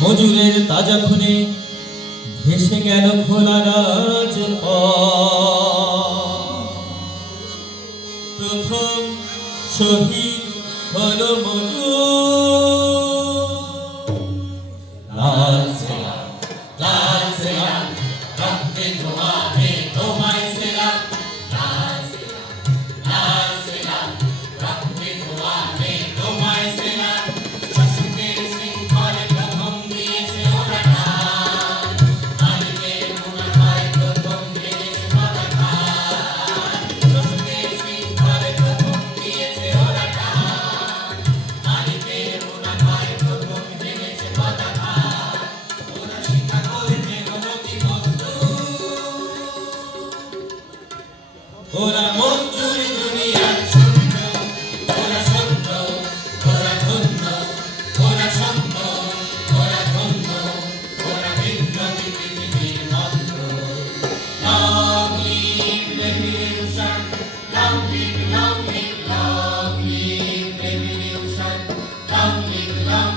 মজুরের তাজা খুনে ভেসে গেল খোলা রাজ প্রথম শহীদ হল মজুর। ওরা মঞ্জুর দুনিয়ার সত্য ওরা সত্য ওরা ধন্য ওরা সন্ত ওরা ধন্য ওরা ভিন্ন পৃথিবীর মন্ত্র লাগলি রেভিলিউশন লাগলি লাগলি লাগলি রেভিলিউশন লাগলি লাগলি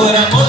por amor.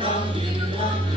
long live, long live.